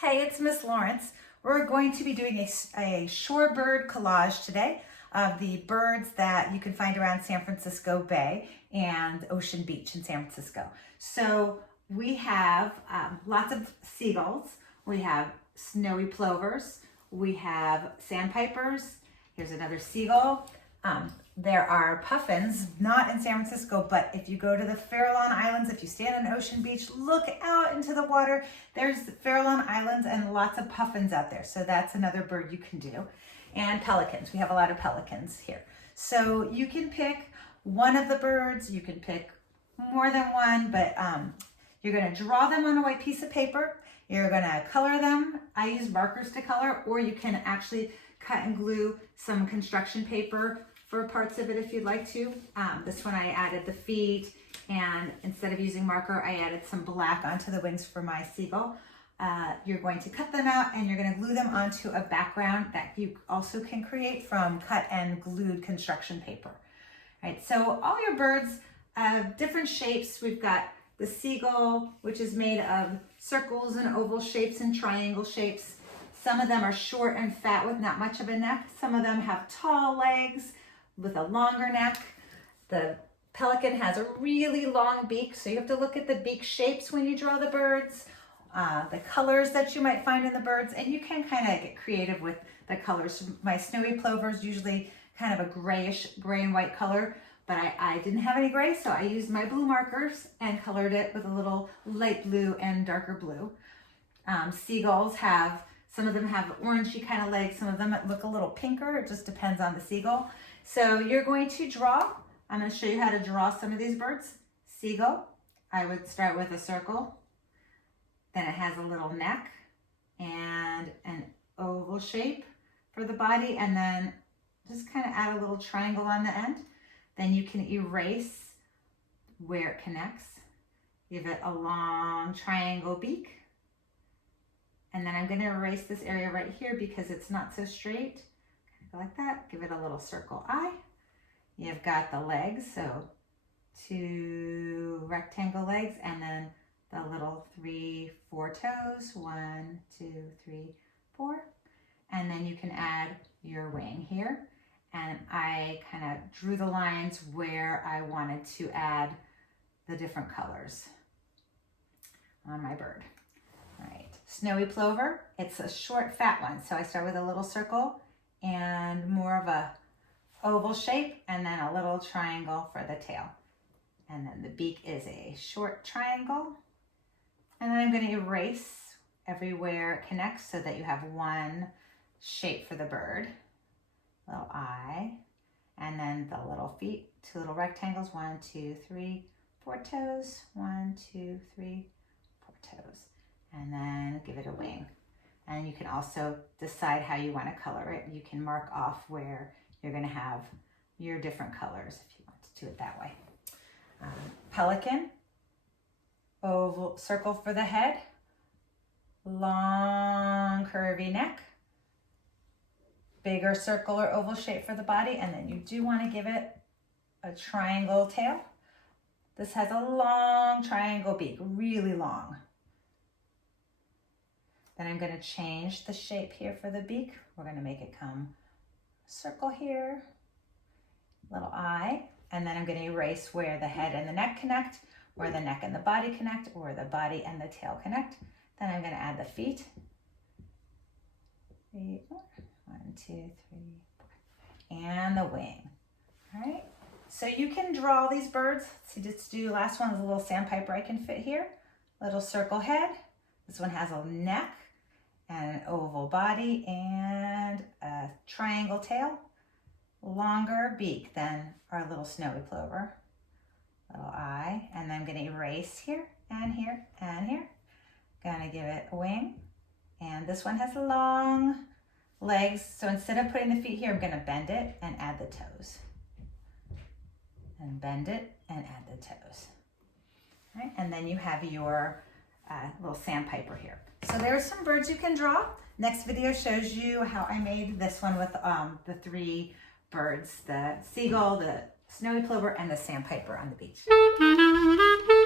Hey, it's Miss Lawrence. We're going to be doing a shorebird collage today of the birds that you can find around San Francisco Bay and Ocean Beach in San Francisco. So we have lots of seagulls, we have snowy plovers, we have sandpipers. Here's another seagull. There are puffins, not in San Francisco, but if you go to the Farallon Islands, if you stand on Ocean Beach, look out into the water. There's Farallon Islands and lots of puffins out there. So that's another bird you can do. And pelicans. We have a lot of pelicans here. So you can pick one of the birds. You can pick more than one, but you're going to draw them on a white piece of paper. You're going to color them. I use markers to color, or you can actually cut and glue some construction paper for parts of it if you'd like to. This one I added the feet, and instead of using marker, I added some black onto the wings for my seagull. You're going to cut them out and you're going to glue them onto a background that you also can create from cut and glued construction paper. Right, so all your birds have different shapes. We've got the seagull, which is made of circles and oval shapes and triangle shapes. Some of them are short and fat with not much of a neck. Some of them have tall legs with a longer neck. The pelican has a really long beak, so you have to look at the beak shapes when you draw the birds, the colors that you might find in the birds, and you can kind of get creative with the colors. My snowy plover is usually kind of a grayish, gray and white color, but I didn't have any gray, so I used my blue markers and colored it with a little light blue and darker blue. Seagulls have, some of them have orangey kind of legs, some of them look a little pinker. It just depends on the seagull. So you're going to draw. I'm going to show you how to draw some of these birds. Seagull, I would start with a circle. Then it has a little neck and an oval shape for the body, and then just kind of add a little triangle on the end. Then you can erase where it connects. Give it a long triangle beak. And then I'm going to erase this area right here because it's not so straight. Go like that. Give it a little circle eye. You've got the legs, so 2 rectangle legs, and then the little 3, 4 toes. 1, 2, 3, 4. And then you can add your wing here. And I kind of drew the lines where I wanted to add the different colors on my bird. All right, snowy plover. It's a short, fat one. So I start with a little circle and more of a oval shape, and then a little triangle for the tail. And then the beak is a short triangle. And then I'm going to erase everywhere it connects so that you have one shape for the bird. Little eye, and then the little feet, 2 little rectangles, 1, 2, 3, 4 toes, 1, 2, 3, 4 toes. And then give it a wing. And you can also decide how you want to color it. You can mark off where you're going to have your different colors if you want to do it that way. Pelican, oval circle for the head, long curvy neck, bigger circle or oval shape for the body, and then you do want to give it a triangle tail. This has a long triangle beak, really long. Then I'm going to change the shape here for the beak. We're going to make it come circle here, little eye, and then I'm going to erase where the head and the neck connect, where the neck and the body connect, or the body and the tail connect. Then I'm going to add the feet. 3, 4. 1, 2, 3, 4. And the wing. All right. So you can draw these birds. So let's do last one is a little sandpiper I can fit here. Little circle head. This one has a neck and an oval body and a triangle tail. Longer beak than our little snowy plover. Little eye. And then I'm going to erase here and here and here. Going to give it a wing. And this one has long legs, so instead of putting the feet here, I'm going to bend it and add the toes. And bend it and add the toes. All right, and then you have your little sandpiper here. So there's some birds you can draw. Next video shows you how I made this one with the 3 birds, the seagull, the snowy plover, and the sandpiper on the beach.